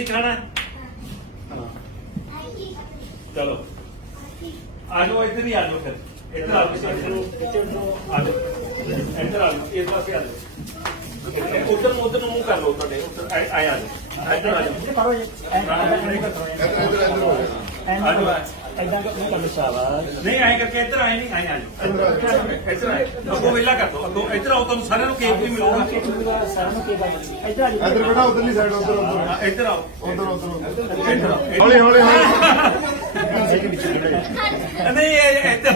ਤੁਸੀਂ ਖਾਣਾ ਹੈ? ਹਾਂ ਚਲੋ ਆ ਜਾਓ ਇੱਧਰ ਹੀ ਆ ਜਾਓ ਫਿਰ ਇੱਧਰ ਆ ਜਾਓ ਆ ਜਾਓ ਇੱਧਰ ਆ ਜਾਓ ਇਸ ਪਾਸੇ ਆ ਜਾਓ ਉਧਰ ਨੂੰ ਮੂੰਹ ਕਰ ਲਓ ਤੁਹਾਡੇ ਉੱਧਰ ਆਏ ਆ ਜਾਓ ਇੱਧਰ ਆ ਜਾਓ ਇਦਾਂ ਕਰ ਕਰ ਸ਼ਾਬਾਸ਼ ਨਹੀਂ ਆਏ ਕਰਕੇ ਇੱਧਰ ਆਏ ਨਹੀਂ ਆਏ ਆ ਜਾਓ ਇੱਧਰ ਆਏ ਅੱਗੋਂ ਵੇਲਾ ਕਰ ਦੋ ਅੱਗੋਂ ਇੱਧਰ ਆਓ ਤੁਹਾਨੂੰ ਸਾਰਿਆਂ ਨੂੰ ਕੇਕ ਵੀ ਮਿਲੂਗਾ ਸਾਰਿਆਂ ਨੂੰ ਕੀ ਬਾਤ ਇੱਧਰ ਆ ਇੱਧਰ ਬੈਠਾ ਉਧਰਲੀ ਸਾਈਡ ਉਧਰ ਇੱਧਰ ਆਓ ਉਧਰ ਹੌਲੀ ਹੌਲੀ ਨਹੀਂ ਇੱਧਰ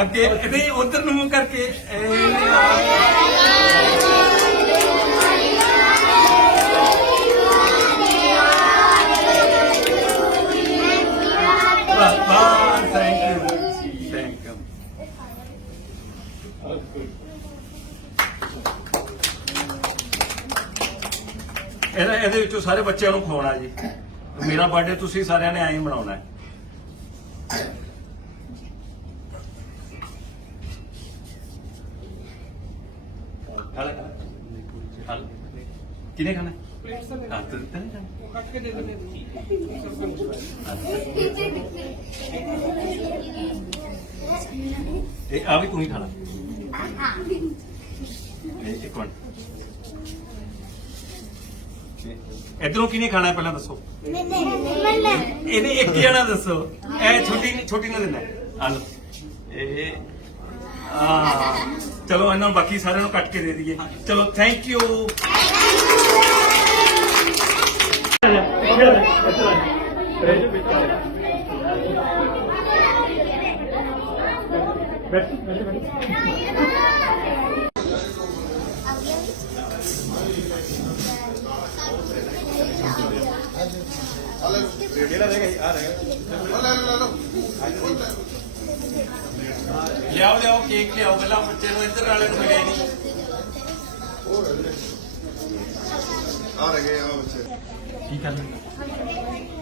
ਅੱਗੇ ਨਹੀਂ ਉਧਰ ਨੂੰ ਮੂੰਹ ਕਰਕੇ ਥੈਂਕ ਯੂ ਥੈਂਕ ਯੂ ਇਹਦੇ ਵਿੱਚੋਂ ਸਾਰੇ ਬੱਚਿਆਂ ਨੂੰ ਖਵਾਉਣਾ ਜੀ ਮੇਰਾ ਬਰਥਡੇ ਤੁਸੀਂ ਸਾਰਿਆਂ ਨੇ ਐਂ ਹੀ ਮਨਾਉਣਾ ਹੈ ਕਿਨੇ ਖਾਣਾ ਹਾਂ ਤੂੰ ਨਹੀਂ ਖਾਣਾ ਇਹ ਆ ਵੀ ਤੂੰ ਹੀ ਖਾਣਾ ਇੱਕ ਮਿੰਟ ਇਧਰੋਂ ਕਿਨੇ ਖਾਣਾ ਪਹਿਲਾਂ ਦੱਸੋ ਇਹਨੇ ਇੱਕ ਜਣਾ ਦੱਸੋ ਇਹ ਛੋਟੀ ਨਾ ਦਿੰਦਾ ਆ ਲੋ ਇਹ ਚਲੋ ਇਹਨਾਂ ਨੂੰ ਬਾਕੀ ਸਾਰਿਆਂ ਨੂੰ ਕੱਟ ਕੇ ਦੇ ਦਈਏ ਚਲੋ ਥੈਂਕ ਯੂ ਲਿਆਓ ਕੇਕ ਲਿਆਓ ਪਹਿਲਾਂ ਬੱਚੇ ਨੂੰ ਇੱਧਰ ਵਾਲੇ ਨੂੰ ਮਿਲੇ ਨਹੀਂ ਆ ਰਹੇ ਆ ਬੱਚੇ ਕੀ ਕਰਨਾ